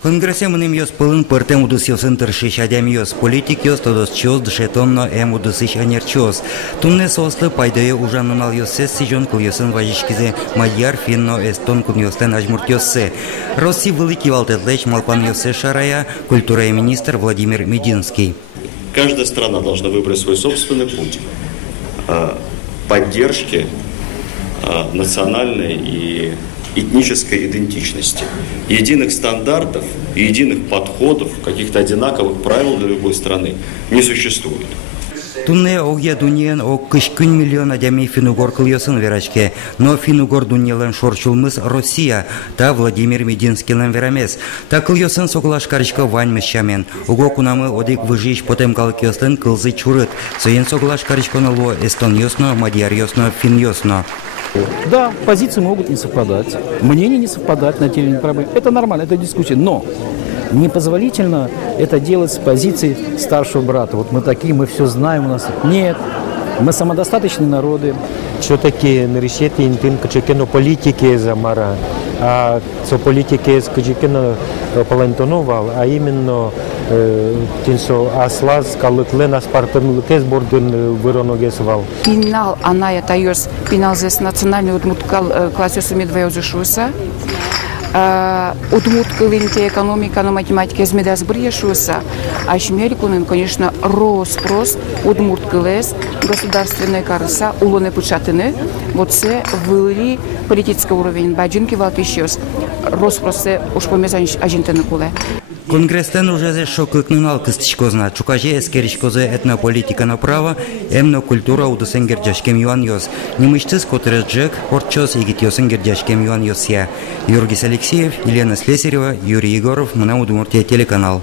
Конгрессе мынем йос пылын пыртем удысёс интершиш адям йос политик йос тодос чёс дышетонно удысыш анерчос. Тунне сослы пайдае ужаннал йоссе сижон кылйосын важишкизе мадьяр финно эстон куньостен ажмурт йоссе. Росси великий валтетлеч малпан йоссе шарая культура и министр Владимир Мединский. Каждая страна должна выбрать свой собственный путь поддержки национальной и этнической идентичности. Единых стандартов, единых подходов, каких-то одинаковых правил для любой страны не существует. Тунне огья дуньен кышкын миллион адями финугор кыльосын верачке, но финугор дуньелен шорчулмыс Россия, та Владимир Мединский лен верамес. Та кыльосын соглашкаричка вань щамен. Уго кунамы одик выжиж потем калкиослен кылзы чурыт. Соен соглашкаричка нало эстон йосно, мадьяр йосно, фин йосно. Да, позиции могут не совпадать, мнения не совпадать на те или иные проблемы. Это нормально, это дискуссия. Но непозволительно это делать с позиции старшего брата. Вот мы такие, мы все знаем у нас. Нет, мы самодостаточные народы. Все-таки решите интим качекено политики замара, а со политики скачекено палентоновал, а именно тинсо аслаз калыклена спартанлыкес борден выроногесвал. Пинал аная тайос пинал здесь национальный удмут классиос медвеозышуса. Удмуткалинте экономика на математике змедас брешуса, а шмерикунен, конечно, роспрос удмурткалес государственная карса улоне пучатыны, вот це вылри политический уровень баджинки валтищос роспросе уж помезан ажинтены куле. Конгресстен уже за шоклыкнунал кыстычкозна, чукаже эскеричкозе этнополитика направо, эмно культура удысен герджашкем юан йос. Немыштыз которых джек, орчос игитьосен герджашкем юан йос я. Юргис Алексеев, Елена Слесарева, Юрий Егоров, Мана Удмуртия телеканал.